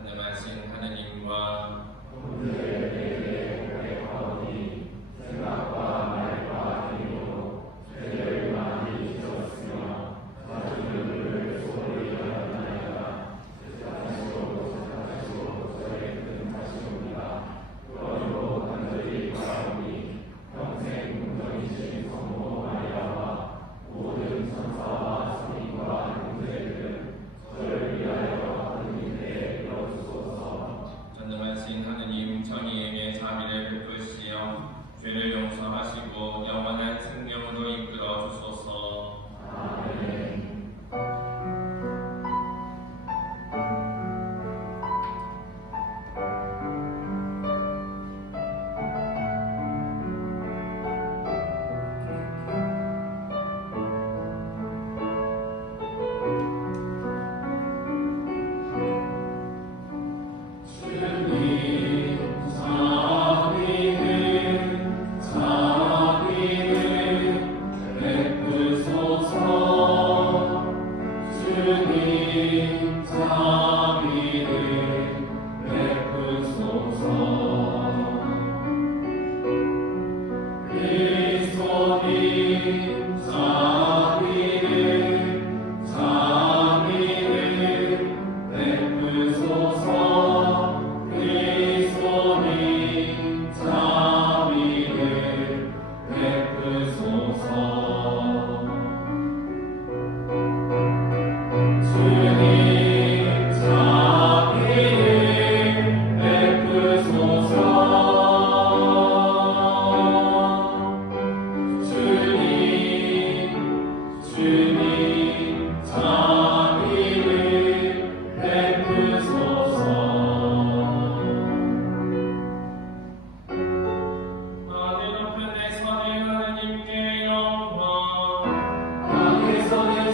전능하신 하느님과 하느님 정의에게 자비를 베푸시어 죄를 용서하시고 영원한 생명으로 이끌어 주소서. 아멘.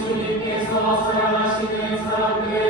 주님께서 사랑하시는 사람들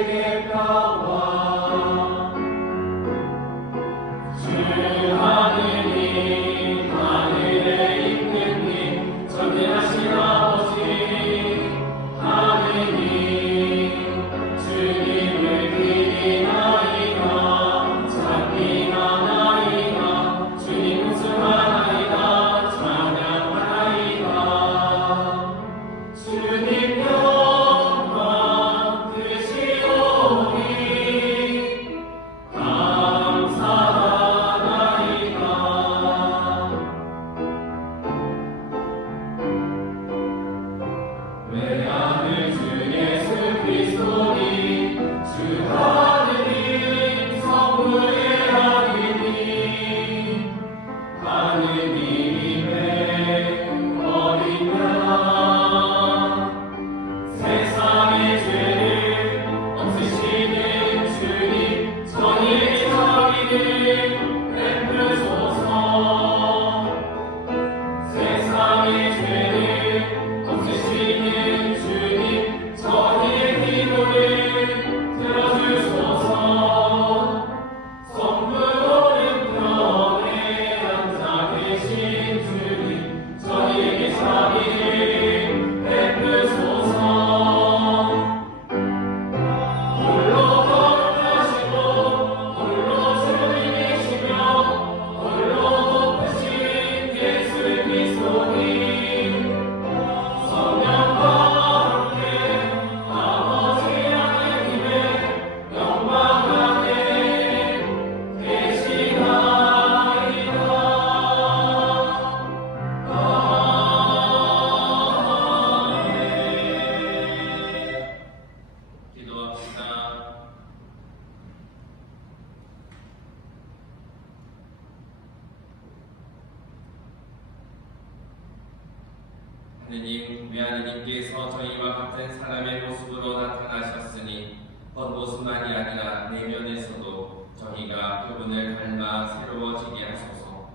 같은 사람의 모습으로 나타나셨으니 겉모습만이 아니라 내면에서도 저희가 그분을 닮아 새로워지게 하소서.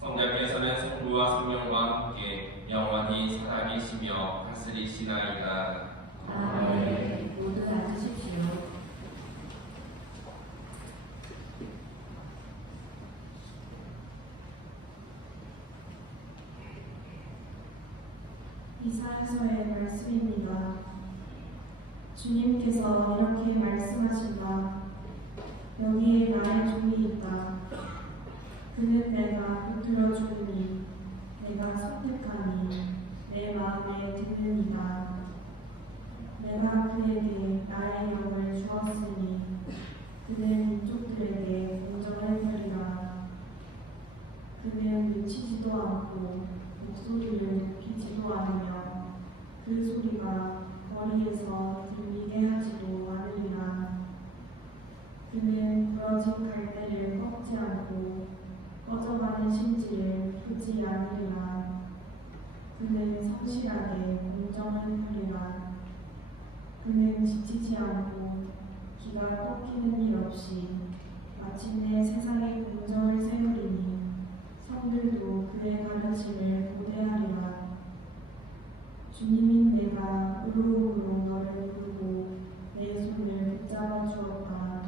성자께서는 성부와 성령과 함께 영원히 살아계시며 다스리시나이다. 아멘. 모두 앉으십시오. 이사야서의 말씀입니다. 주님께서 이렇게 말씀하신다. 여기에 나의 종이 있다. 그는 내가 붙들어 주니 내가 선택하니 내 마음에 드느니라. 내가 그에게 나의 영을 주었으니 그는 민족들에게 공정을 하리라. 그는 미치지도 않고 목소리를 높이지도 않으며 그 소리가 거리에서 들리게 하지도 않으리라. 그는 부러진 갈대를 꺾지 않고 꺼져가는 심지를 푸지 않으리라. 그는 성실하게 공정을 하리라. 그는 지치지 않고 기가 꺾이는 일 없이 마침내 세상에 공정을 세우리니 성들도 그의 가르침을 고대하리라. 주님인 내가 의로움으로 너를 부르고 내 손을 붙잡아 주었다.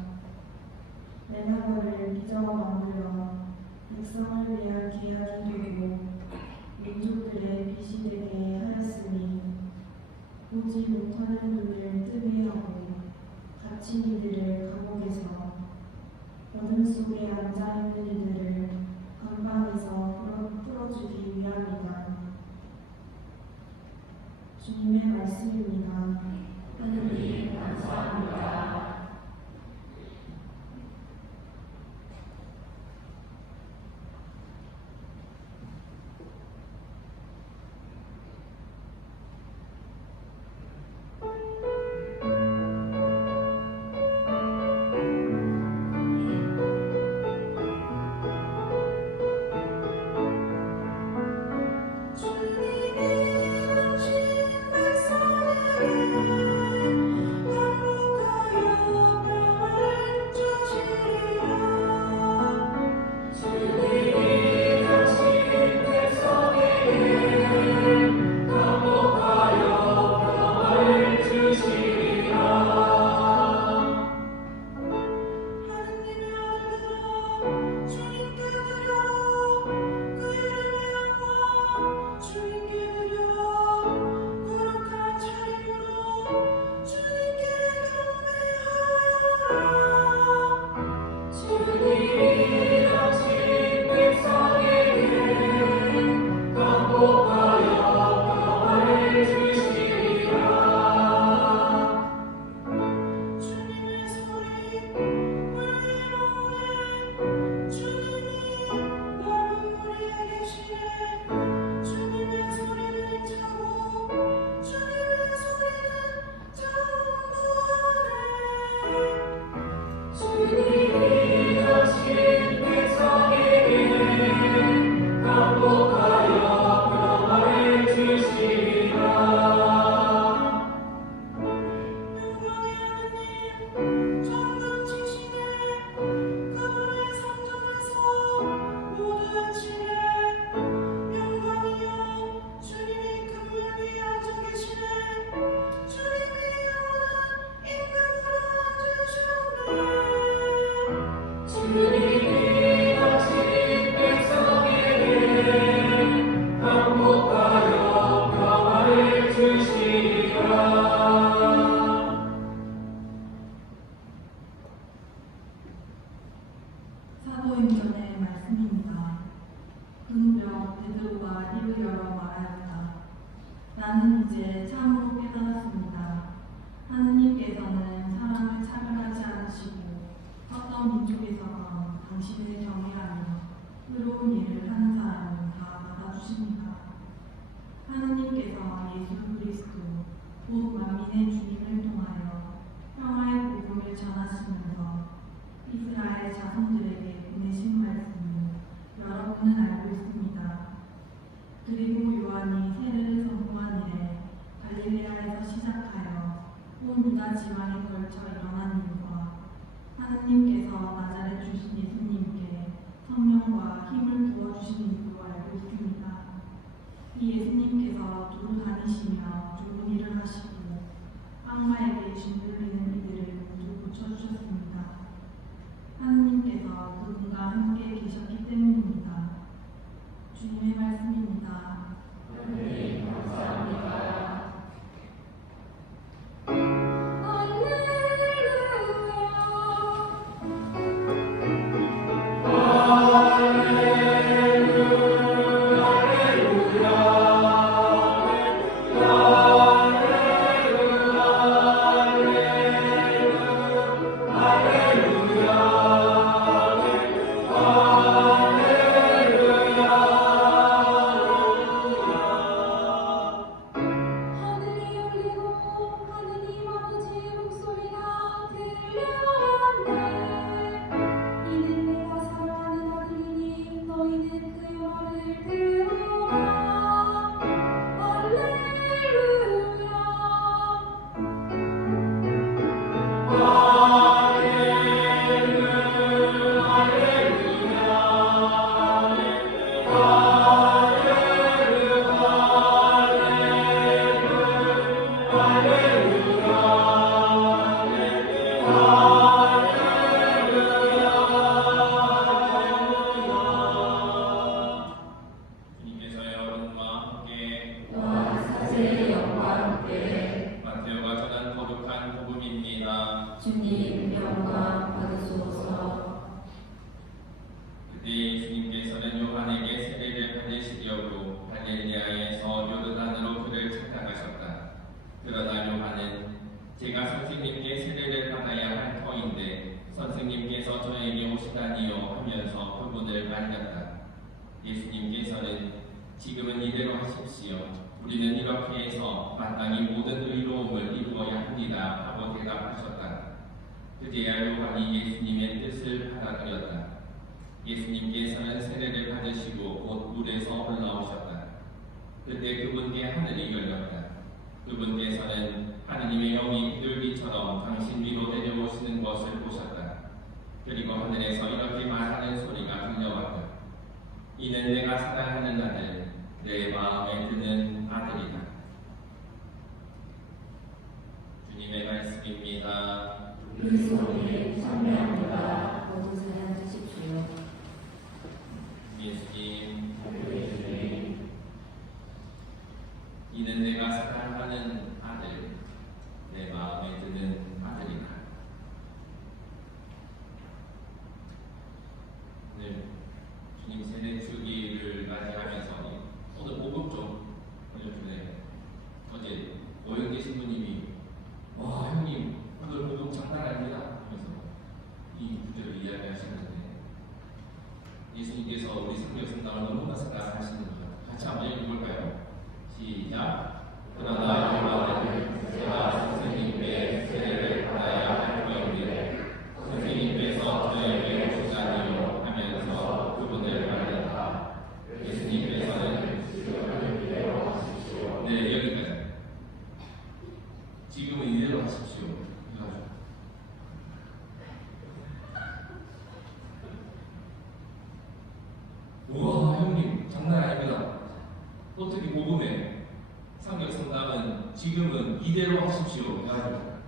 내가 너를 빚어 만들어 백성을 위한 계약이 되고 민족들의 빚이 되게 하였으니 보지 못하는 눈을 뜨게 하고 갇힌 이들을 감옥에서 어둠 속에 앉아있는 이들을 건방에서 풀어주기 위함이다. 주님의 말씀입니다. 하느님 감사합니다. 사도행전의 말씀입니다. 그무렵 베드로가 입을 열어 말하였다. 나는 이제 참으로 깨달았습니다. 하느님께서는 사람을 차별하지 않으시고 어떤 민족에서건 당신을 경외하며 의로운 일을 하는 사람은 다 받아주십니다. 하느님께서 예수 그리스도 곧 만민의 주님을 통하여 평화의 복음을 전하시면서 이스라엘 자손들에게 보내신 말씀을 여러분은 알고 있습니다. 그리고 요한이 세례를 선포한 이래 갈릴레아에서 시작하여 유다 지방에 걸쳐 일어난 일과 하느님께서 나자렛 주신 예수님께 성령과 힘을 부어주신 일로 알고 있습니다. 이 예수님께서 두루 다니시며 좋은 일을 하시고 악마에게 짓눌리는 이들을 모두 고쳐주셨습니다. 하느님께서 그분과 함께 계셨기 때문입니다. 주님의 말씀입니다. 하나님 감사합니다. 하늘이 열리고 하느님 아버지의 목소리가 들려왔네. 이는 내가 사랑하는 아들이니 너희는 그의 말을 들으라. 할렐루야. 주님께서 여러분과 함께 또한 사세의 영과 함께 마테오가 전한 거룩한 복음입니다. 주님 영광 받으소서. 그때 예수님께서는 요한에게 세례를 받으시려고 갈릴리아에서 요르단으로 그를 찾아가셨다. 그러나 요한은 제가 선생님께 세례를 받아야 할 터인데 선생님께서 저에게 오시다니요 하면서 그분을 말렸다. 예수님께서는 지금은 이대로 하십시오. 우리는 이렇게 해서 마땅히 모든 의로움을 이루어야 합니다. 하고 대답하셨다. 그제야 요한이 예수님의 뜻을 받아들였다. 예수님께서는 세례를 받으시고 곧 물에서 올라오셨다. 그때 그분께 하늘이 열렸다. 그분께서는 하느님의 영이 비둘기처럼 당신 위로 내려오시는 것을 보셨다. 그리고 하늘에서 이렇게 말하는 소리가 들려왔다. 이는 내가 사랑하는 아들, 내 마음에 드는 아들이다. 주님의 말씀입니다. 그리스도님 참여합니다. 모두 사랑하십시오. 예수님, 이는 내가 사랑하는 아들, 내 마음에 드는 아들이다. 오늘 주님 세례 주기를 맞이하면서 오늘 복음 좀 보여주네. 어제 오영계 신부님이 와 형님 오늘 복음 장난 아닙니다 하면서 이 구절을 이야기하시는데 예수님께서 우리 성경 성당을 너무나 생각하시는 것 같아요. 같이 한번 읽어볼까요? 시작. 그러나 요한은 제가 선생님께 세례를 받아야 할 터인데 선생님께서 저에게 오시다니요 하면서 그분을 말렸다. 예수님께서는 네 여기까지. 지금은 이대로 하십시오. 우와 형님 장난 아닙니다. 어떻게 복음에 상격 성당은 지금은 이대로 하십시오. 해가지고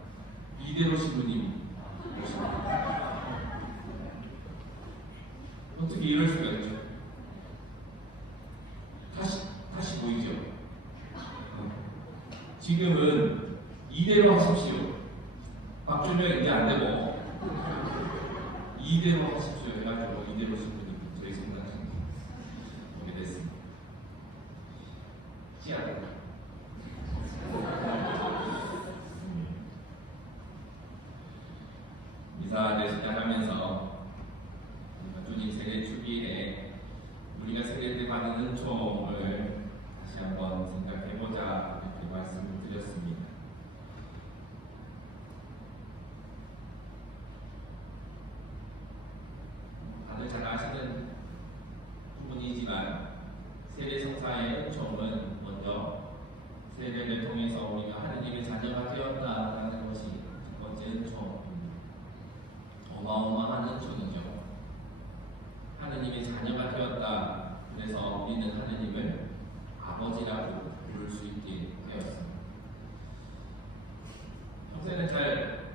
이대로 신부님이 어떻게 이럴 수가 있죠? 다시 보이죠? 지금은 이대로 하십시오. 박준영 이제 안 되고 이대로 하십시오. 해가지고 이대로 신부님 저희 성당 신부 오게 됐습니다. 씨앗. 미사를 시작하면서 주님 세례 주기에 우리가 세례 때 받은 은총을 다시 한번 생각해보자 이렇게 말씀을 드렸습니다. 다들 잘 아시는 부분이지만 세례 성사의 은총은 먼저 세례를 통해서 우리가 하느님의 자녀가 되었다라는 것이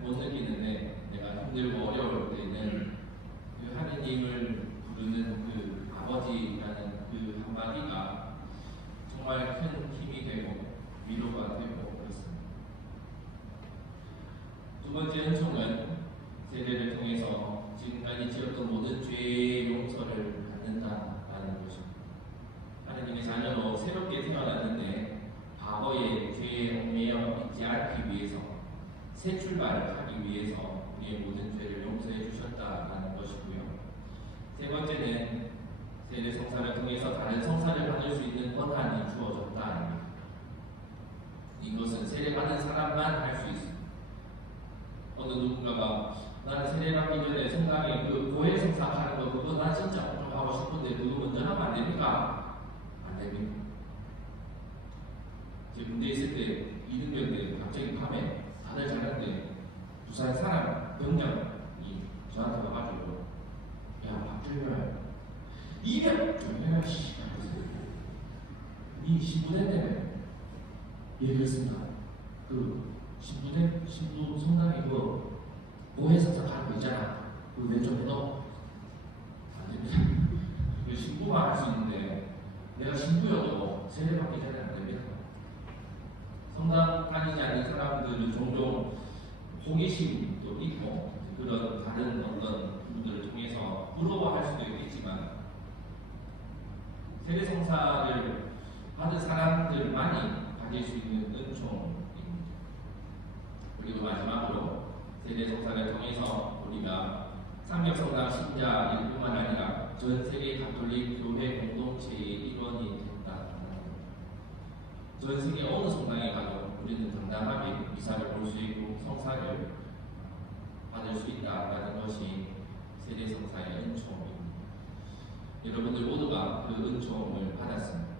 못 느끼는데 내가 힘들고 어려울 때는 그 하느님을 부르는 그 아버지라는 그 한마디가 정말 큰 힘이 되고 위로가 되고 그렇습니다. 두 번째 은총은 세례를 통해서 지금까지 지었던 모든 죄의 용서를 받는다라는 것입니다. 하느님의 자녀로 새롭게 태어났는데 과거의 죄에 얽매여 있지 않기 위해서 새 출발을 하기 위해서 우리의 모든 죄를 용서해 주셨다라는 것이고요. 세 번째는 세례 성사를 통해서 다른 성사를 받을 수 있는 권한이 주어졌다입니다. 이것은 세례 받은 사람만 할 수 있습니다. 어느 누군가가 나는 세례 받기 전에 성당에 그 고해 성사하는 거 그거 나 진짜 좀 하고 싶은데 그거 먼저 하면 안 됩니까? 안 됩니다. 제 군대 있을 때 이등병 때 갑자기 밤에 다들 자는데 부산 사람 병장이 저한테 와가지고 야 박준열 이병 좀 해라 씨 이 신부됐다며 예 그렇습니다. 그 신부 성당에 그 고해성사 가는 거 있잖아. 그거 내좀 해도 안 됩니다. 그 신부만 할 수 있는데 내가 신부여도 세례 받기 전에 안 됩니다. 성당 다니지 않는 사람들은 종종 호기심도 있고 그런 다른 어떤 부분들을 통해서 부러워할 수도 있겠지만 세례 성사를 받은 사람들만이 가질 수 있는 은총입니다. 그리고 마지막으로 세례 성사를 통해서 우리가 삼격성당 신자일 뿐만 아니라 전 세계 가톨릭 교회 공동체의 일원이 된다. 전 세계 어느 성당에 가도 우리는 당당하게 미사를 볼 수 있고 성사를 받을 수 있다라는 것이 세례 성사의 은총입니다. 여러분들 모두가 그 은총을 받았습니다.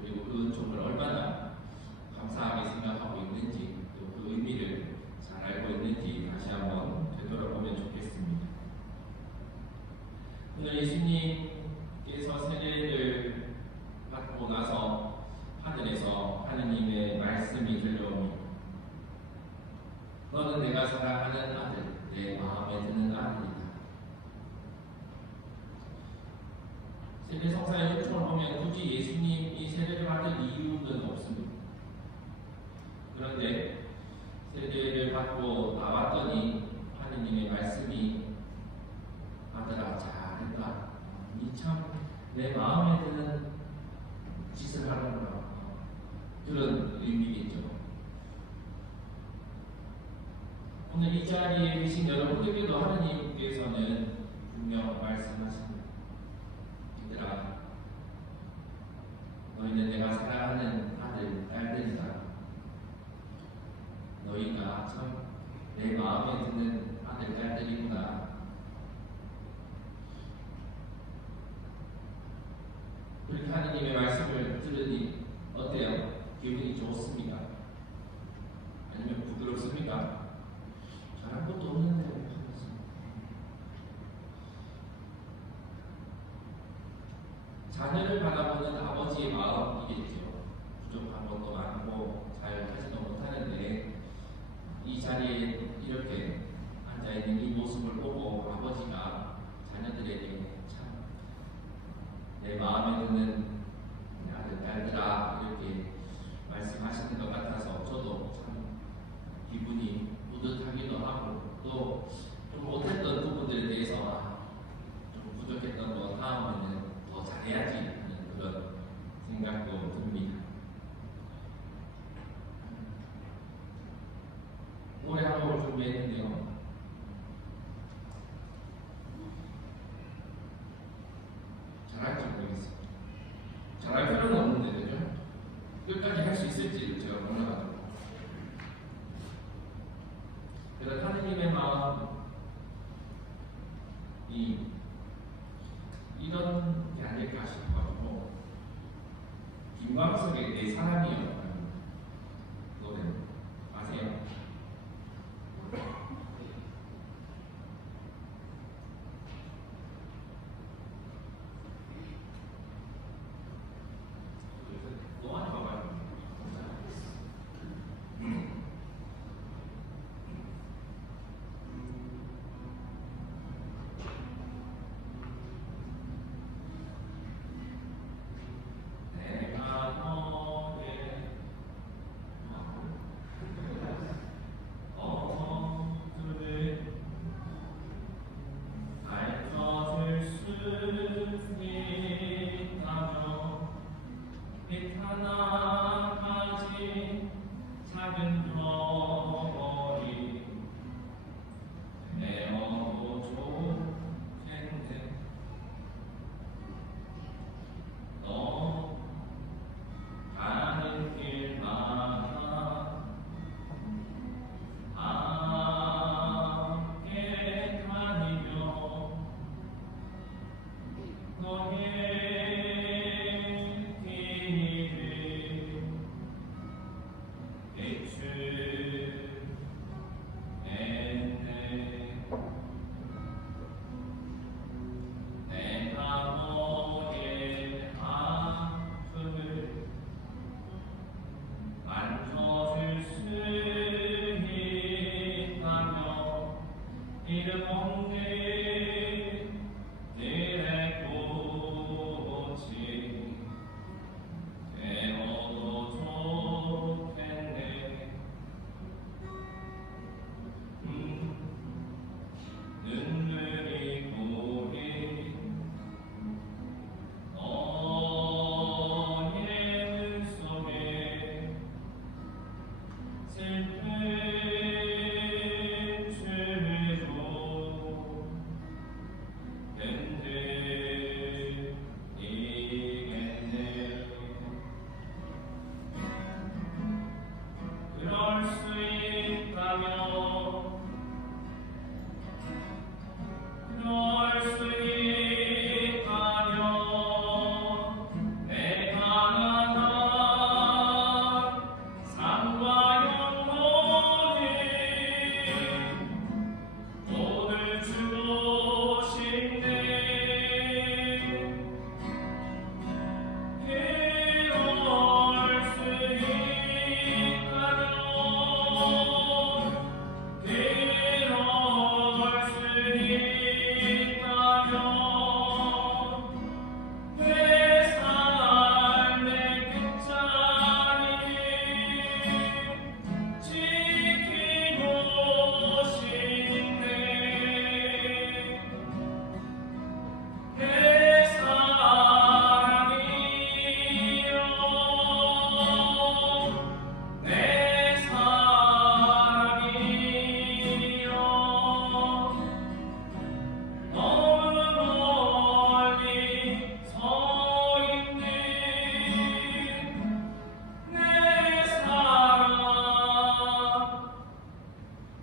그리고 그 은총을 얼마나 감사하게 생각하고 있는지 또 그 의미를 잘 알고 있는지 다시 한번 되돌아보면 좋겠습니다. 오늘 예수님께서 세례를 받고 나서 하늘에서 하느님의 말씀이 들려옵니다. 너는 내가 사랑하는 아들, 내 마음에 드는 아들이다. 세례 성사의 은총을 보면 굳이 예수님이 세례를 받을 이유는 없습니다. 그런데 세례를 받고 나왔더니 하느님의 말씀이 아들아 잘했다. 니 참 내 마음에 드는 짓을 하는구나. 그런 의미겠죠. 오늘 이 자리에 계신 여러분들께도 하느님께서는 분명 말씀하십니다. 얘들아, 너희는 내가 사랑하는 아들, 딸들이다. 너희가 참 내 마음에 드는 아들, 딸들이구나. 그렇게 하느님의 말씀을 들으니 어때요? 기분이 좋습니까? 아니면 부끄럽습니까? 잘한 것도 없는데 하면서 자녀를 바라보는 아버지의 마음이겠죠. 부족한 것도 많고 잘 하지도 못하는데 이 자리에 이렇게 앉아있는 이 모습을 보고 아버지가 자녀들에게 참 내 마음에 드는 아들, 딸들아 이렇게 말씀하시는 것 같아서 저도 참 기분이 뿌듯하기도 하고 또 좀 못했던 부분들에 대해서 좀 부족했던 거 다음에는 더 잘해야지 하는 그런 생각도 듭니다. 노래 한 곡을 준비했는데요. 잘할지 모르겠습니다. 잘할 필요는 없는데 그죠? 끝까지 할 수 있을지 제가 몰라가지고 그런 하느님의 마음이 이런 게 아닐까 싶어가지고 김광석의 내 사랑이요 노래 아세요? 너한테 봐봐요.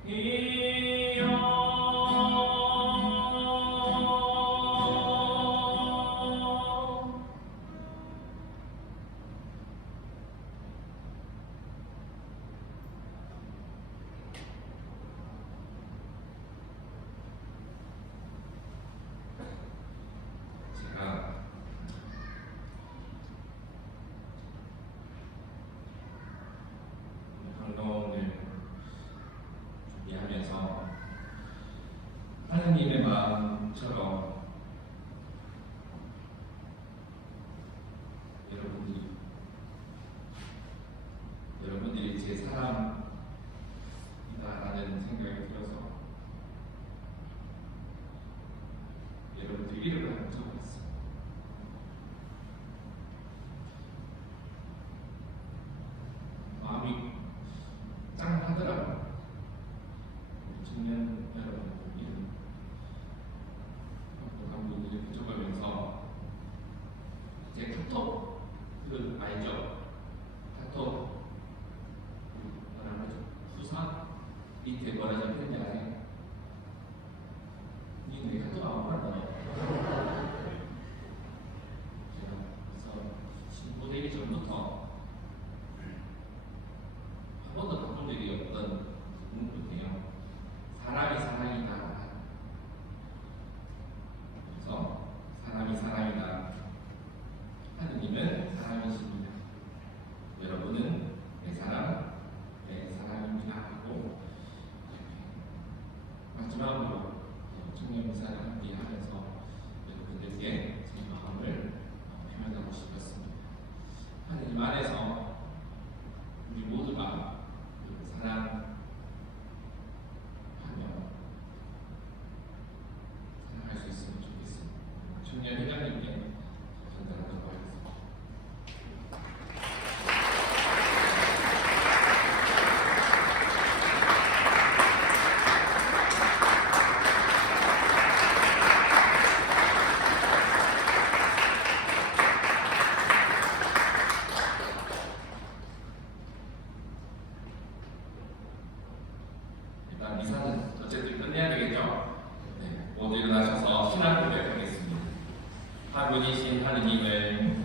제가 방송을 준비하면서 하나님의 마음처럼 여러분들이 제 사람이다라는 생각이 들어서 여러분들 이름을 한번 적어봤어요. 마음이 짱하더라고요. 우리 청년 여러분들 이름 한번 이렇게 적으면서 이제 카톡 그 알죠? 카톡 뭐라 하죠? 후사 밑에 뭐라 적혀있는지 아세요? 니네 카톡 안 받아요. 제가 그래서 신고 되기 전부터 한 번도 바꾼 적이 없던 문구인데요. 사람이 사랑이다. 그래서 사람이 사랑이다. 하느님은 사랑이십니다. 여러분은 내 사랑, 내 사랑입니다. 하고 마지막으로 청년사를 함께 하면서 여러분들께 제 마음을 표현하고 싶었습니다. 하느님 안에서 우리 모두가 사랑하며 사랑할 수 있으면 좋겠습니다. 청년 회장님께 전달하도록 하겠습니다. 일단 미사는 어쨌든 끝내야 되겠죠? 네, 모두 일어나셔서 신앙 고백하겠습니다. 한 분이신 하느님을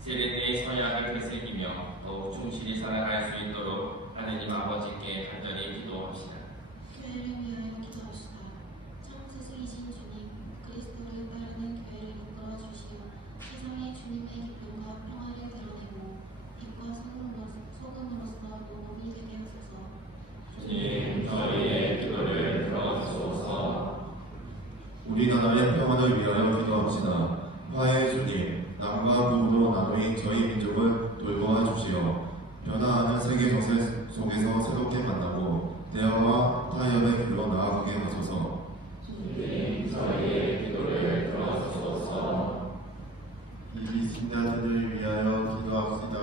세례때의 서약을 되새기며 더욱 충실히 살아갈 수 있도록 하느님 아버지께 간절히 기도합시다. 교회를 위하여 기도합시다. 참 스승이신 주님, 그리스도를 따르는 교회를 이끌어 주시어 세상에 주님의 기쁨과 평화를 드러내고 빛과 소금으로서 녹음이 되게 하소서. 주님, 저희의 기도를 들어주소서. 우리나라의 평화를 위하여 기도합시다. 화해의 주님, 남과 북으로 나눠 놓인 저희 민족을 돌보아 주시어 변화하는 세계 정세 속에서 새롭게 만나고 대화와 타협의 길로 나아가게 하소서. 주님, 저희의 기도를 들어주소서. 이 신자들을 위하여 기도합시다.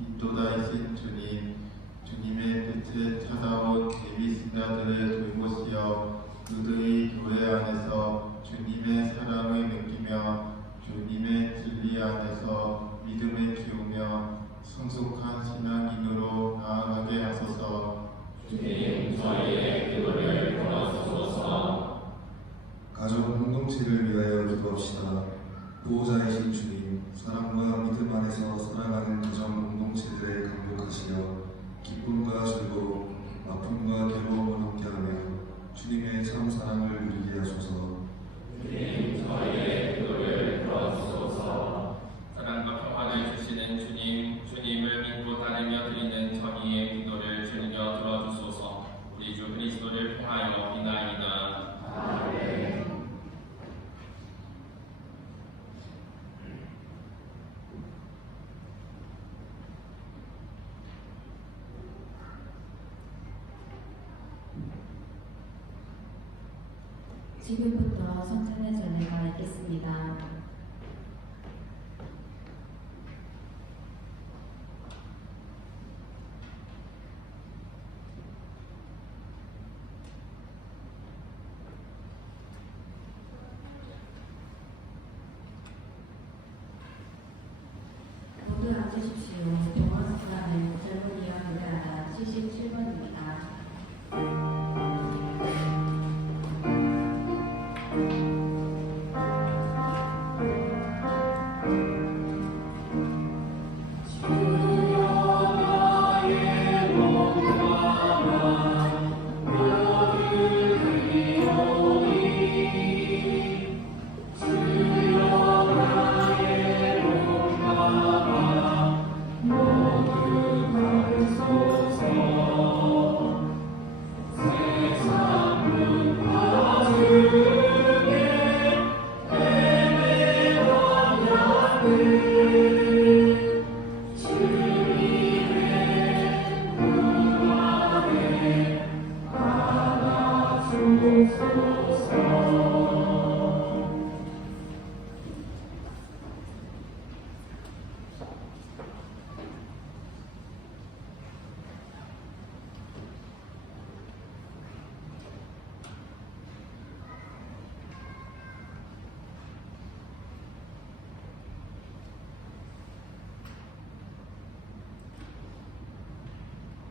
인도자이신 주님, 주님의 빛에 찾아온 예비 신자들을 돌보시어 그들의 교회 안에서 주님의 사랑을 느끼며 주님의 진리 안에서 믿음을 키우며 성숙한 신앙인으로 나아가게 하소서. 주님, 저희의 기도를 들어주소서. 가족 공동체를 위하여 기도합시다. 보호자이신 주님, 사랑과 믿음 안에서 살아가는 가정 공동체들을 강복하시어 기쁨과 즐거움, 아픔과 괴로움을 함께하며 주님의 참 사랑을 누리게 하소서. 주님, 저희의 기도를 들어주소서. 사랑과 평화를 주시는 주님, 주님을 믿고 따르며 드리는 저희의 기도를 즐겨 들어주소서. 우리 주 그리스도를 통하여 비나이다. 아멘. 지금부터 성찬의 전례가 있겠습니다. 모두 앉으십시오. 동원 수단은 젊은이와 노래하다 77번입니다.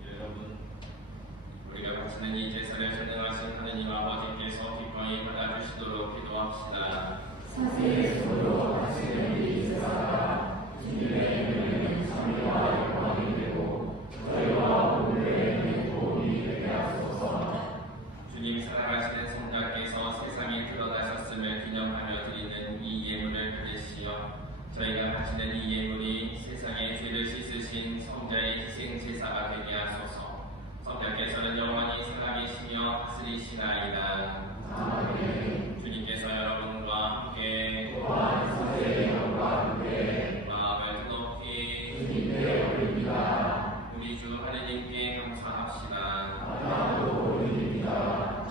여러분, 우리가 바치는 이 제사를 전능하신 하느님 아버지께서 기꺼이 받아주시도록 기도합시다. 사세의 손으로 바치는 이 제사가 주님의 눈에는 참여와 영광이 되고 저희와 오늘에는 도움이 되게 하소서. 주님 살아가시는 성자께서 세상에 드러나셨음을 기념하며 드리는 이 예물을 받으시어 저희가 바치는 이 예물이 세상의 죄를 씻으신 성자의 희생 제사가 되게 하소서. 성자께서는 영원히 살아계시며 다스리시나이다. 아멘. 주님께서 여러분과 함께 또한 사세의 영과 함께 마음을 높이 주님께 올립니다. 우리 주 하느님께 감사합시다. 나도 올립니다.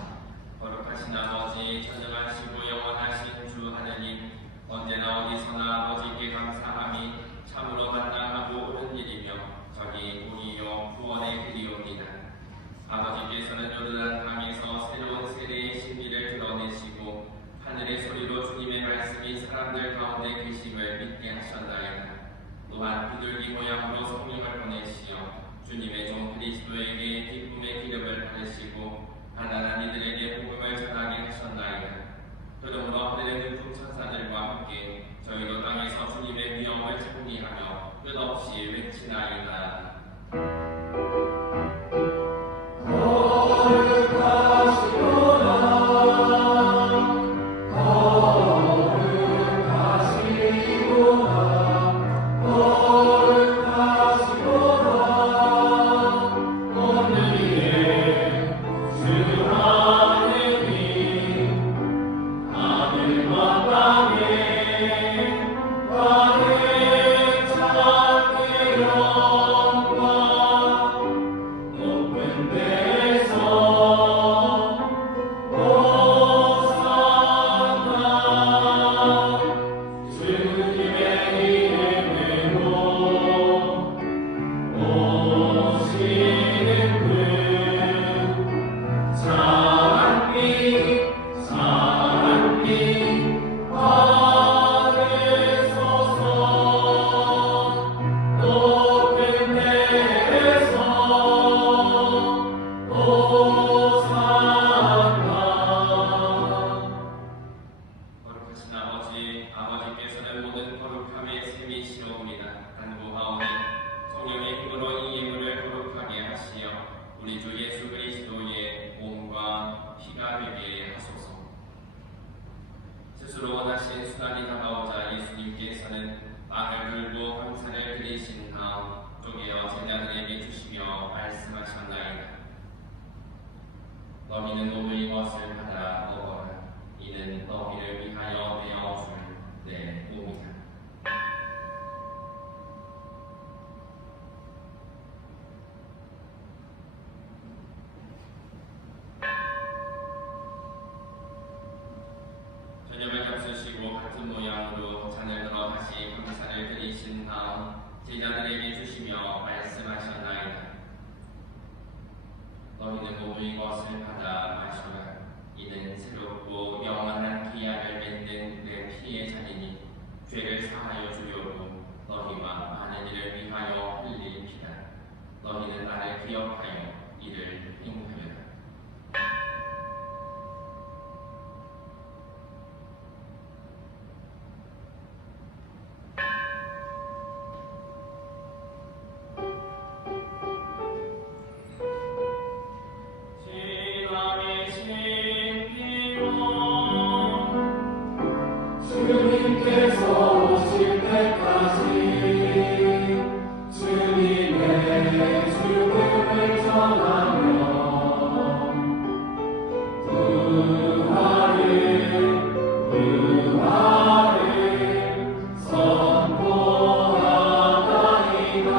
거룩하신 아버지, 전능하시고 영원하신 주 하느님, 언제나 어디서나 아버지께 감사함이 참으로 마땅하고 옳은 일이며 저기 우리요 구원의 길이옵니다. 아버지께서는 요르단 강에서 새로운 세례의 신비를 드러내시고 하늘의 소리로 주님의 말씀이 사람들 가운데 계심을 믿게 하셨나이다. 또한 비둘기 모양으로 성령을 보내시어 주님의 종 그리스도에게 기쁨의 기름을 바르시고 가난한 이들에게 복음을 전하게 하셨나이다. 그러므로 하늘의 능품 천사들과 함께 저희도 땅에서 주님의 위엄을 찬미하며 끝없이 외치나이다. 하늘과 땅에 제자들에게 주시며 말씀하셨나이다. 너희는 모두 이것을 받아 마시라. 이는 새롭고 영원한 계약을 맺는 내 피의 잔이니 죄를 사하여 주려고 너희와 많은 이를 위하여 흘릴 피다. 너희는 나를 기억하여 이를 행하여라. 주님께서 오실 때까지 주님의 죽음을 전하며 부활을 선포하나이다.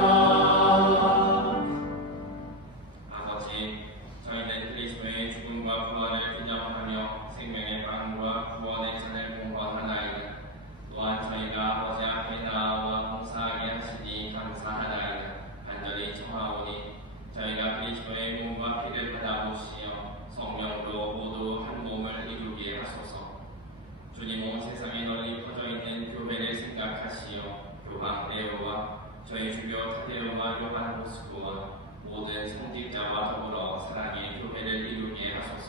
아버지, 저희는 그리스도의 죽음과 부활을 기념하며 생명의 빵과 구원의 잔을 공헌하나이다. 또한 저희가 아버지 앞에 나아와 봉사하게 하시니 감사하나이다. 간절히 청하오니 저희가 그리스도의 몸과 피를 받아보시어 성령으로 모두 한 몸을 이루게 하소서. 주님 온 세상에 널리 퍼져 있는 교회를 생각하시어 교황 레오와 저희 주교 타데오와 요한 보스코와 모든 성직자와 더불어 사랑의 교회를 이루게 하소서.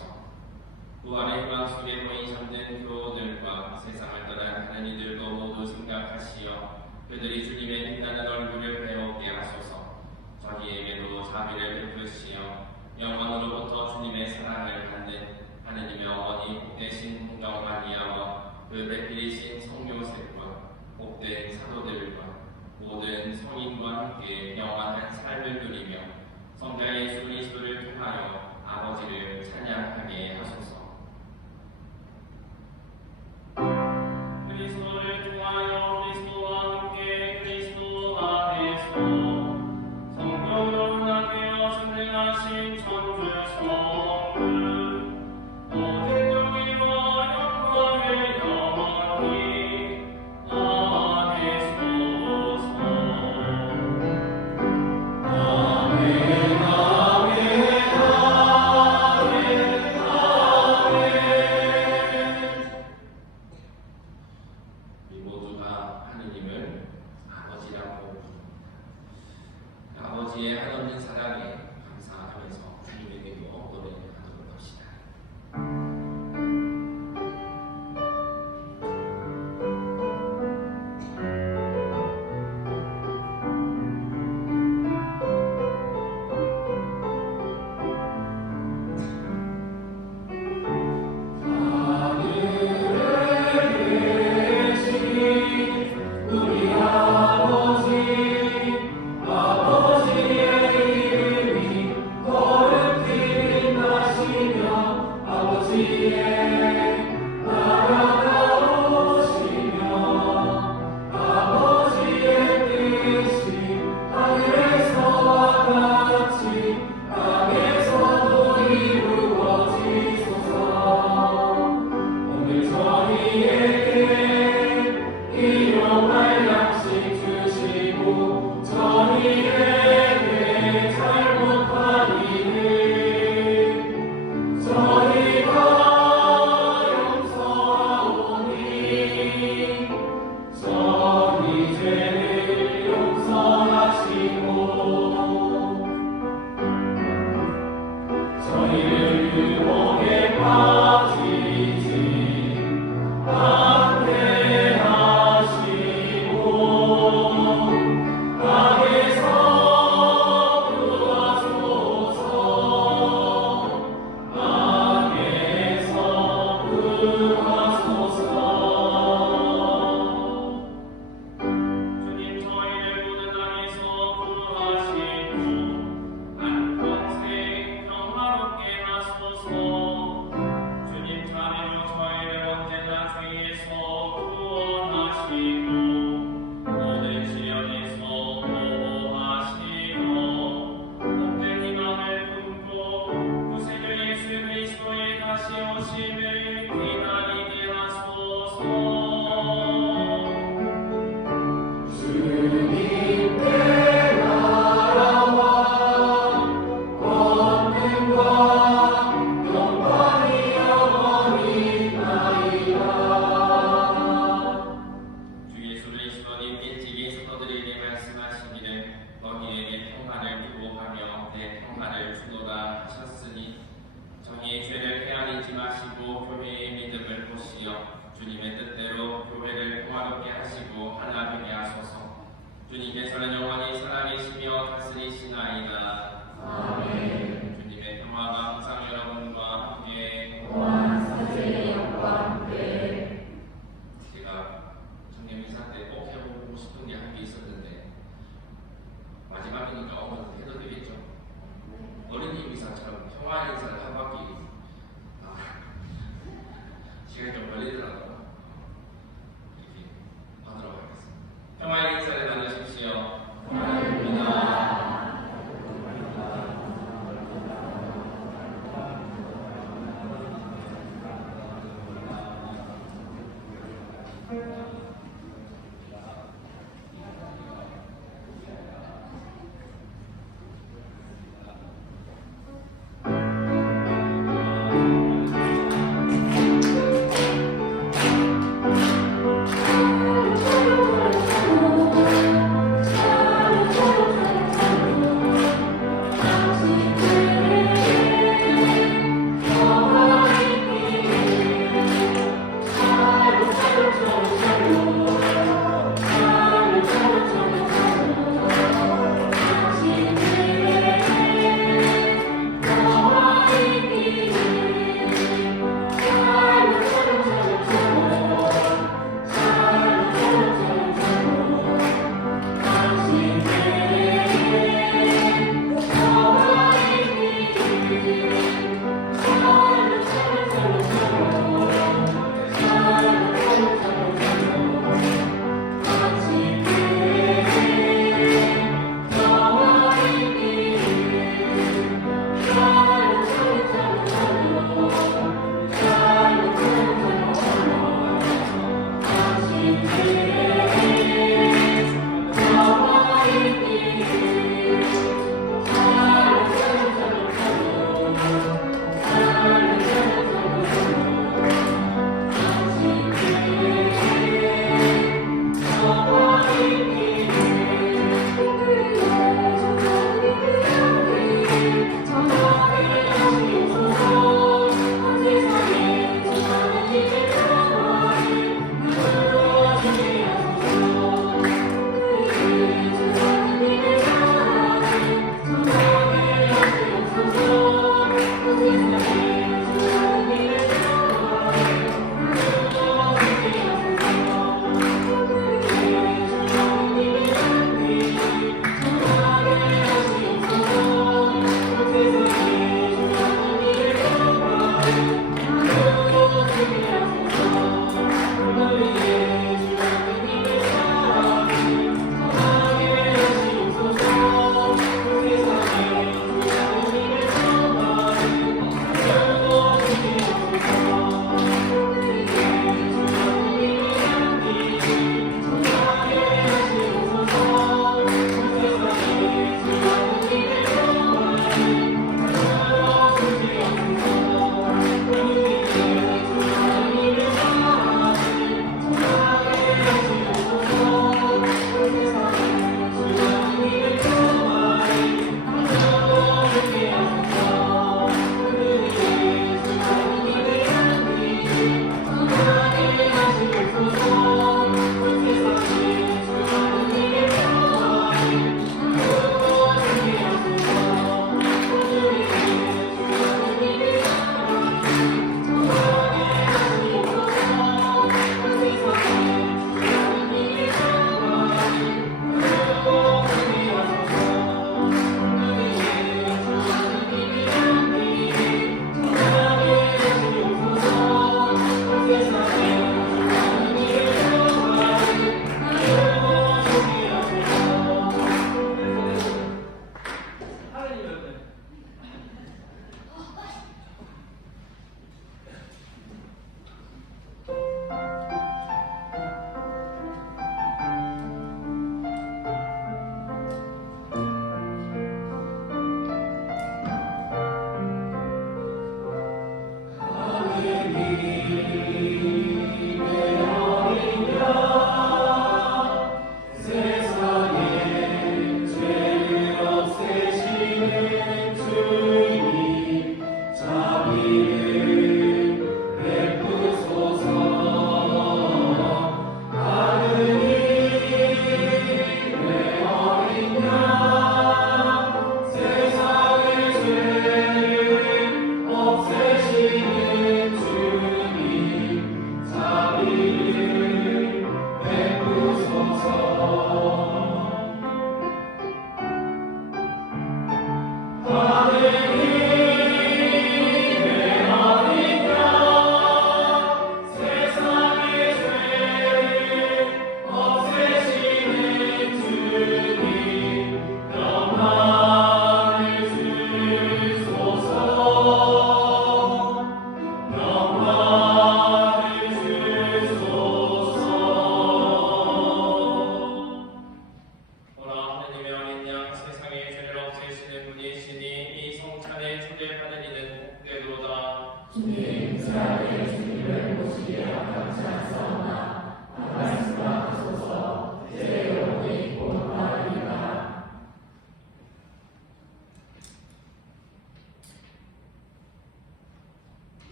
부활의 희망 속에 모인 잠든 교우들과 세상을 떠난 다른 이들도 모두 생각하시어 그들이 주님의 빛나는 얼굴을 배우게 하소서. 저희에게도 자비를 베푸시어 영원으로부터 주님의 사랑을 받는 하느님의 어머니 복되신 동정 마리아와 그 배필이신 성요셉과 복된 사도들과 모든 성인과 함께 영원한 삶을 누리며 성자 예수 그리스도를 통하여 아버지를 찬양하게 하소서. 그리스도를 통하여 그리스도와 함께 그리스도 안에서 성령으로 하나되어 전능하신 천주 성은 모든 영예와 영광을 영원히 받으소서. 아멘, 아멘, 우리 모두가 하느님을 아버지라고 부릅니다. 아버지의 한없는 사랑에 감사하면서 주님에게도 노래하도록 합시다. 우리 아버지의 이름으로 성도들에게 말씀하시기를 너희에게 평화를 두고 가며 내 평화를 주노라 하셨으니 정의의 죄를 헤아리지 마시고 교회의 믿음을 보시어 주님의 뜻대로 교회를 평화롭게 하시고 하나 되게 하소서. 주님께서는 영원히 살아계시며 다스리시나이다. 아멘. 주님의 평화가 항상 여러분과 함께 또한 사제의 영과 함께. 제가 청년 이사 때 꼭 해보고 싶은 게 한 게 있었는데 마지막이니까 오늘 해도 되겠죠? 어린이 미사처럼 평화 인사를 한 바퀴 시간이 좀 걸리더라고요. 이렇게 하도록 하겠습니다. 평화의 인사를 나누십시오.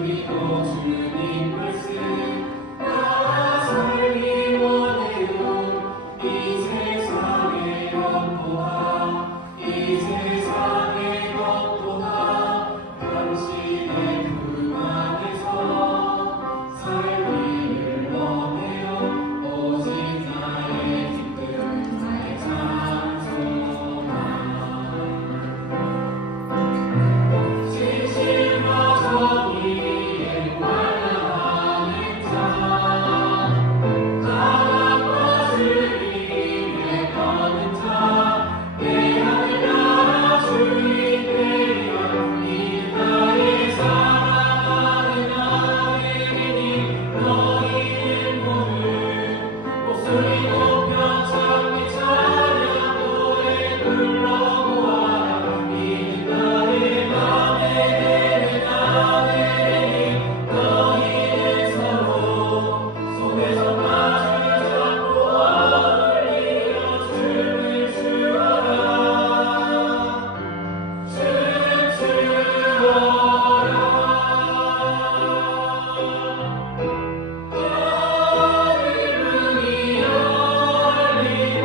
그리고 주님 말씀 따라 살기 원해요. 이 세상의 것보다 이 세상의 것보다 당신의 품 안에서 살기를 원해요. 오직 나의 기쁨 나의 찬송만 진실과 정의에 관하는 자 사랑과 즐김에 거는 자 내 하늘나라 주인 되리라 이 나의 사랑하는 아들이니 너희는 모두 목소리 높여 찬미 찬양 노래 불러보아라 이 나의 맘에 드는 아들이니 너희는 서로 손에서 마주 잡고 어울리며 춤을 추어라 하늘문이 열리고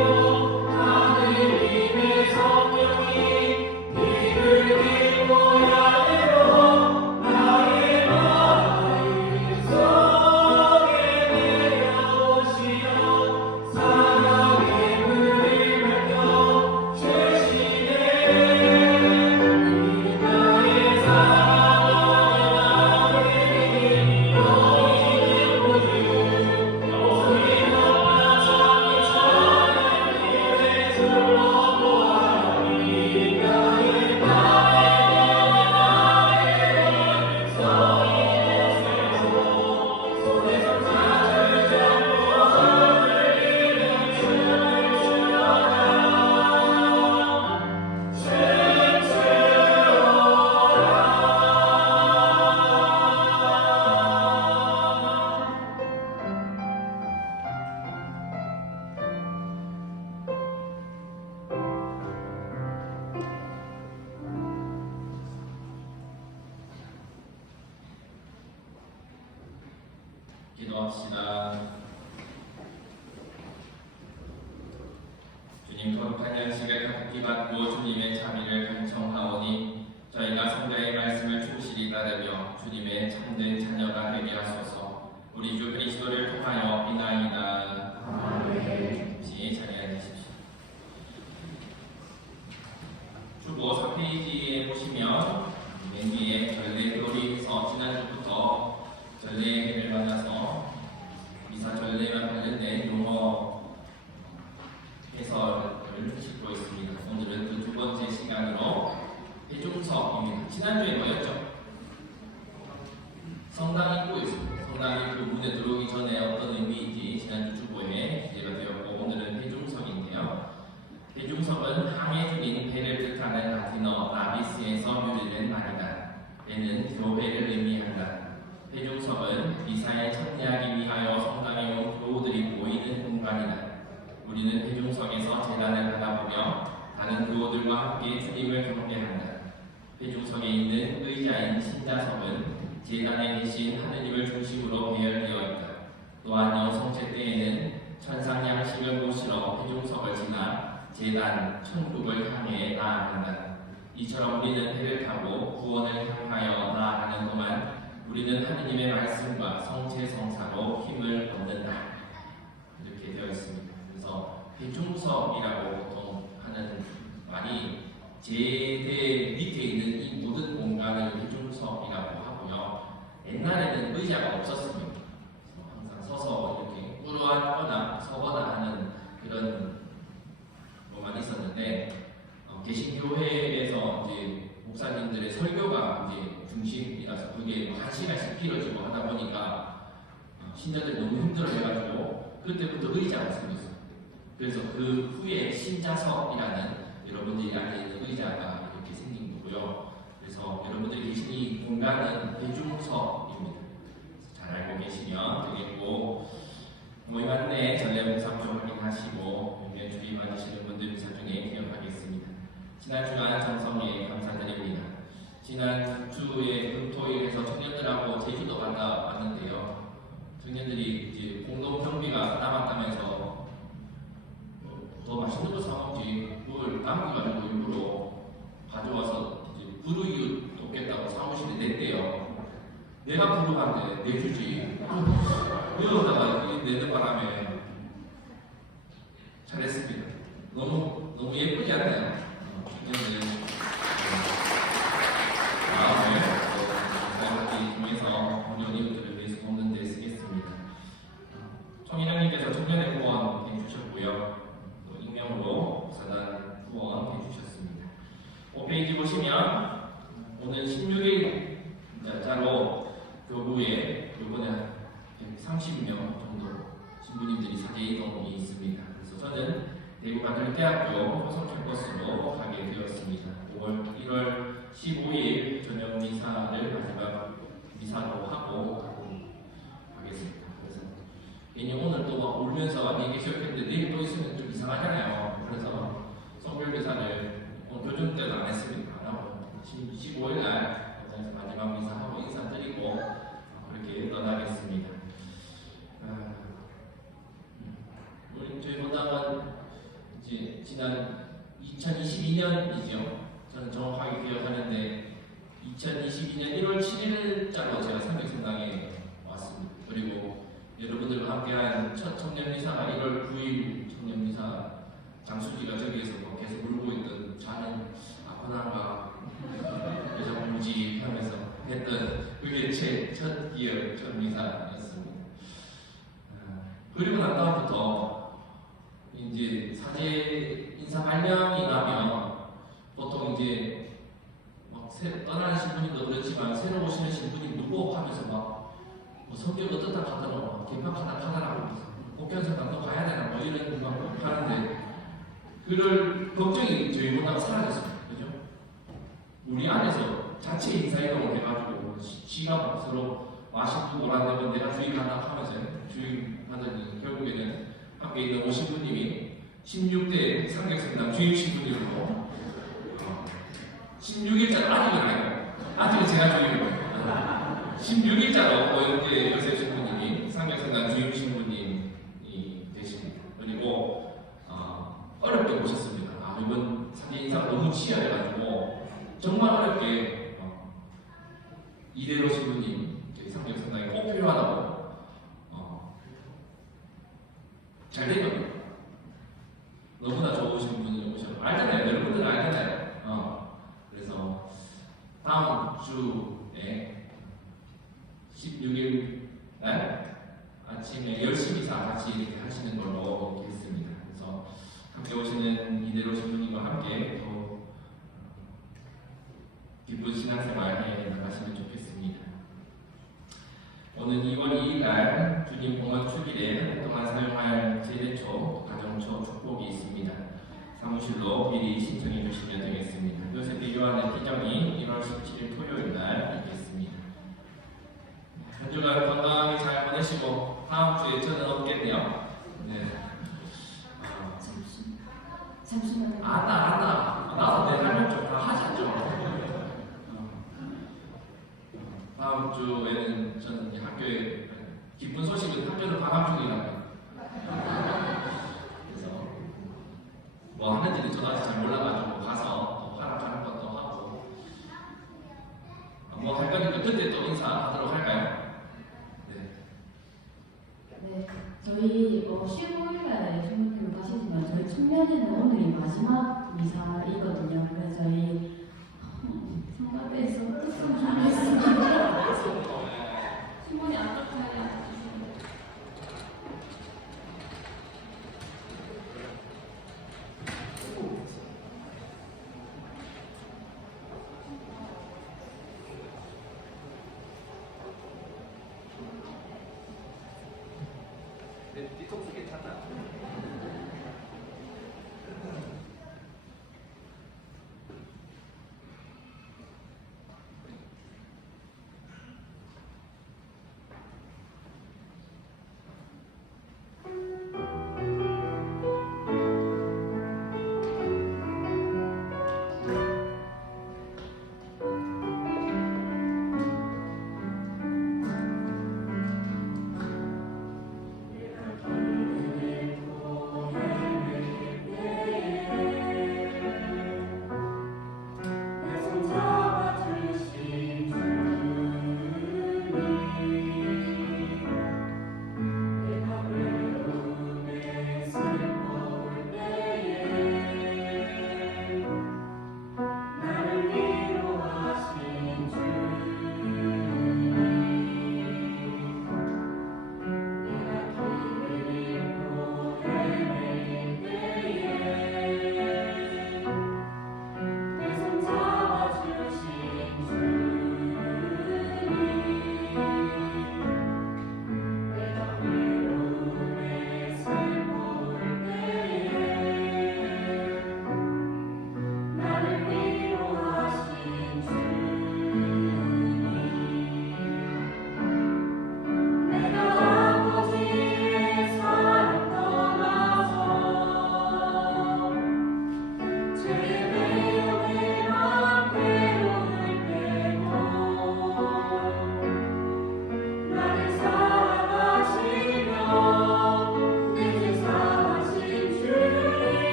하느님의 성령이 비둘기 모양으로 나의 마음 속에 내려오시어 사랑의 문을 밝혀 주시네 이 나의 사랑하는 아들이니 너희는 모두 목소리 높여 찬미 찬양 노래 불러보아라 이 나의 손에서 자주 잡고 어울리는 춤을 추어라 기도합시다. 주님 거룩한 양식을 가득히 받고 주님의 자비를 간청하오니 저희가 성자의 말씀을 충실히 따르며 주님의 참된 자녀가 되게 하소서. 우리 주 그리스도를 통하여 비나이다. 아멘. 자리에 앉으십시오. 주보 4페이지에 보시면 맨 뒤에 전례교리에서 지난주부터 전례를 만나서 미사 전례와 관련된 용어 해설을 싣고 있습니다. 오늘은 그 두 번째 시간으로 대중석입니다. 지난주에 뭐였죠? 성당 입구였습니다. 성당 입구 문에 들어오기 전에 어떤 의미인지 지난주 주보에 기재가 되었고 오늘은 대중석인데요. 대중석은 항해 중인 배를 뜻하는 라틴어 나비스에서 유래된 말이다. 배는 교회를 의미한다. 대중석은 미사에 참여하기 위하여 성당에 온 교우들이 모이는 공간이다. 우리는 대중석에서 제단을 바라보며 다른 교우들과 함께 주님을 경배한다. 대중석에 있는 의자인 신자석은 제단에 계신 하느님을 중심으로 배열되어 있다. 또한 영성체 때에는 천상 양식을 모시러 대중석을 지나 제단, 천국을 향해 나아간다. 이처럼 우리는 배를 타고 구원을 향하여 나아가는 동안 우리는 하느님의 말씀과 성체성사로 힘을 얻는다. 이렇게 되어 있습니다. 그래서 대중석이라고 보통 하는 말이 제대 밑에 있는 이 모든 공간을 대중석이라고 하고요. 옛날에는 의자가 없었습니다. 그래서 항상 서서 이렇게 꿇어앉거나 서거나 하는 그런 것만 있었는데 개신교회에서 이제 목사님들의 설교가 이제 중심이라서 그게 한 시간씩 길어지고 하다 보니까 신자들이 너무 힘들어해가지고 그때부터 의자가 생겼어요. 그래서 그 후에 신자석이라는 여러분들이 알고 있는 의자가 이렇게 생긴 거고요. 그래서 여러분들이 계신 이 공간은 대중석입니다. 잘 알고 계시면 되겠고 모임 안내 전례봉사표 확인하시고 여기에 주임받으시는 분들 미사 중에 기억하겠습니다. 지난 주간 정성에 감사드립니다. 지난 주에 금토일에서 청년들하고 갔다 왔는데요. 청년들이 이제 공동 경비가 남았다면서 더 맛있는 거 사 먹지 그걸 남겨가지고 일부러 가져와서 이제 부르유 돕겠다고 사무실에 냈대요. 내가 부르한테 내주지. 이러다가 내는 바람에 잘했습니다. 너무 예쁘지 않나요? 청년들 마음을 잘 통해서 우리 어린이들을 위해서 돕는 데 쓰겠습니다. 총회장님께서 청년의 후원 해주셨고요. 또 익명으로 사단 후원 해주셨습니다. 5페이지 보시면 오늘 16일자로 교구에 이번에 130명 정도 신부님들이 사제 이동이 있습니다. 그래서 저는 대구가톨릭대학교 효성 캠퍼스로 가게 되었습니다. 1월 15일 저녁 미사를 마지막 미사로 하고 가겠습니다. 그래서 괜히 오늘 또 막 울면서 안녕히 계셨겠는데 내일 또 있으면 좀 이상하잖아요. 그래서 성별 미사를 교정 때도 안 했습니다. 안 하고 15일 날 마지막 미사하고 인사드리고 그렇게 떠나겠습니다. 우리 저희 본당은 이제 지난 2022년이죠. 저는 정확하게 기억하는데 2022년 1월 7일자로 제가 삼백성당에 왔습니다. 그리고 여러분들과 함께한 첫 청년미사가 1월 9일 청년미사 장수지가 저기에서 막 계속 울고 있던 자는 아프나가 여정무지 하면서 했던 그게 제 첫 기억, 첫 미사였습니다. 그리고 난 다음부터 이제 사제 인사 발령이 나면 보통 이제 막 떠나는 신부님도 그렇지만 새로 오시는 신부님 누구 하면서 뭐 성격 어떻다 하더라, 개팍하다 하더라고, 복견성당도 가야 되나 뭐 이런 막 하는데 그럴 걱정이 저희 보다가 사라졌습니다. 그죠? 우리 안에서 자체 인사이동을 해가지고 지가 서로 맛있고 뭐라는 건 내가 주인 간다 하면서 주인 하더니 결국에는 밖에 있는 오신부님이 16대 삼백성당 주임 신부님으로 16일자 아직은 아니고 아직은 제가 주임이고 16일자로 이렇게 요새 신부님이 삼백성당 주임 신부님이 되십니다. 그리고 어렵게 모셨습니다. 이번 사진 인사가 너무 치열해가지고 정말 어렵게 이대로 신부님 저희 삼백성당에 꼭 필요하다고 잘 된 겁니다. 너무나 좋으신 분이 오셔서 알잖아요. 여러분들은 알잖아요. 그래서 다음 주에 16일 날 아침에 10시 미사 같이 이렇게 하시는 걸로 이렇게 했습니다. 그래서 함께 오시는 이대로 신부님과 함께 또 기쁜 신앙생활 해 나가시면 좋겠습니다. 오늘 2월 2일 날 주님 공원 축일에 동안 사용할 세례초, 가정초 축복이 있습니다. 사무실로 미리 신청해 주시면 되겠습니다. 요새 필요한 기정이 1월 17일 토요일 날 있겠습니다. 한 주간 건강하게 잘 보내시고 다음 주에 저는 없겠네요. 네. 잠시만요. 나도 내 할말 좀 다 하자 좀. 다음 주에는 저는 이제 학교에 기쁜 소식은 학교는 방학 중이라고. 그래서 뭐 하는지는 저도 아직 잘 몰라가지고 가서 또 하락하는 것도 하고 뭐 할 거니까 그때 또 인사하도록 할까요? 네, 저희 15일날 신부님 가시지만 저희 청년회는 오늘이 마지막 미사이거든요. 그래서 저희 성가대에서 뜻을 하겠습니다. 신부님 안쪽하야 디톡스 괜찮나?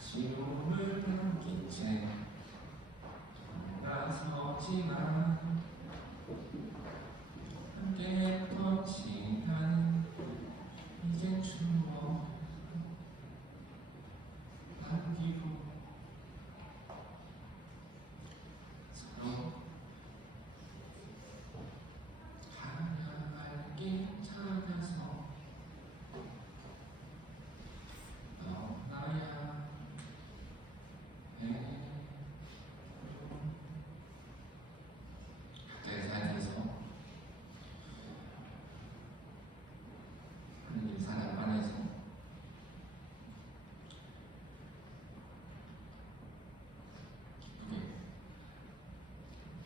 지금을 남긴 채 돌아서지만 함께 뻗친 나는 이젠 추억 남기고 서로 가야 할 길 찾아서 떠나야 해. 각자의 삶에서 하느님 사랑 안에서 기쁘게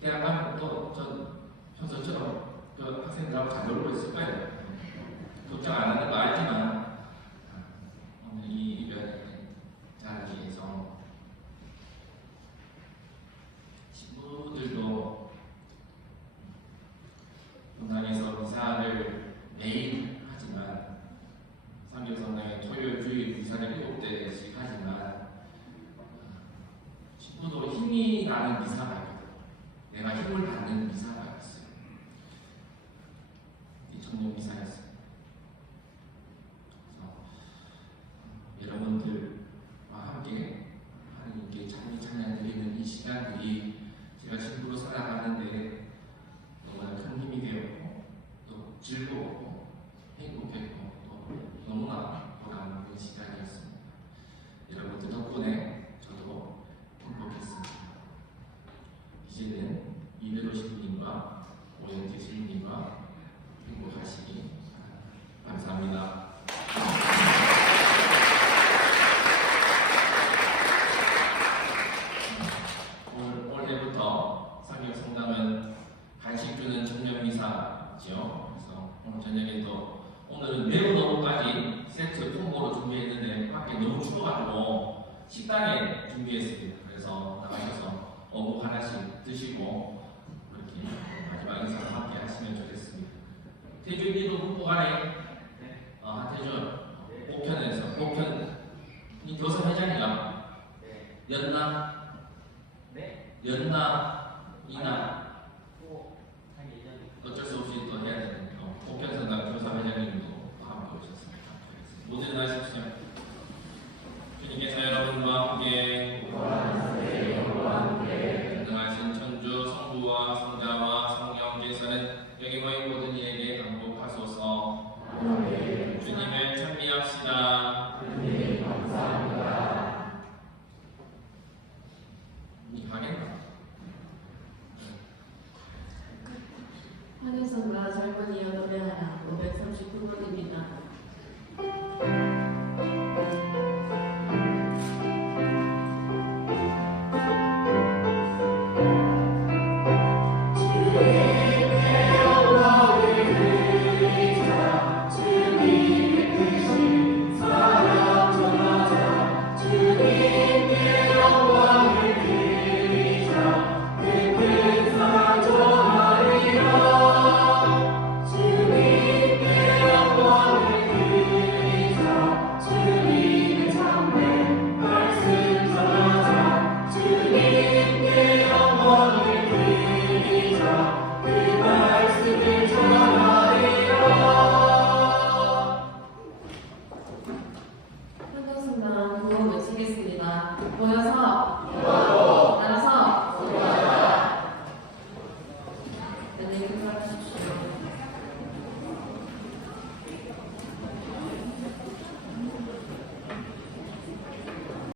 대학 가면 또전 현서처럼 그 학생들하고 잘 놀고 있을 거예요. 걱정 안 하는 거 알지만 오늘 이 이별 자리에서 친구들도 본당에서 미사를 매일 하지만 삼교성당의 토요일 주일 미사를 7대씩 하지만 친구도 힘이 나는 미사가 있거든. 내가 힘을 받는 미사가 있어요. 이 청년 미사였어요. 그래서 여러분들과 함께 하나님께 찬양 드리는 이 시간들이 제가 친구로 살아가는데 너무나 큰 힘이 되었고 또 즐거웠고 행복했고 또 너무나 보람있는 시간이었습니다. 여러분들 덕분에 저도 행복했습니다. 이제는 이대로 신부님과 오영재 신부님과 행복하시기 감사합니다. 올해부터 삼교성당은 간식 주는 청년 미사죠. 그래서 오늘 저녁에도 오늘은 매우 너무까지 세트 콤보로 준비했는데 밖에 너무 추워가지고 식당에 준비했습니다. 그래서 나가셔서 어묵 하나씩 드시고 이렇게 마지막 인사를 함께 하시면 좋겠습니다. 태준이도 묵고 가네. 한태준 목현에서 목현이 교사 회장이가 연나 이나 어쩔 수 없이 또 해야 되는 목현성당 교사 회장님도 함께 오셨습니다. 모두 일어나십시오. 주님께서 여러분과 함께 전능하신 천주 성부와 성자와 성령께서는 여기 모인 모든 이에게 강복하소서. 주님을 찬미합시다. 주님 감사합니다. 이 가겠나? 하늘성과 젊은이여 노래하라 539번입니다.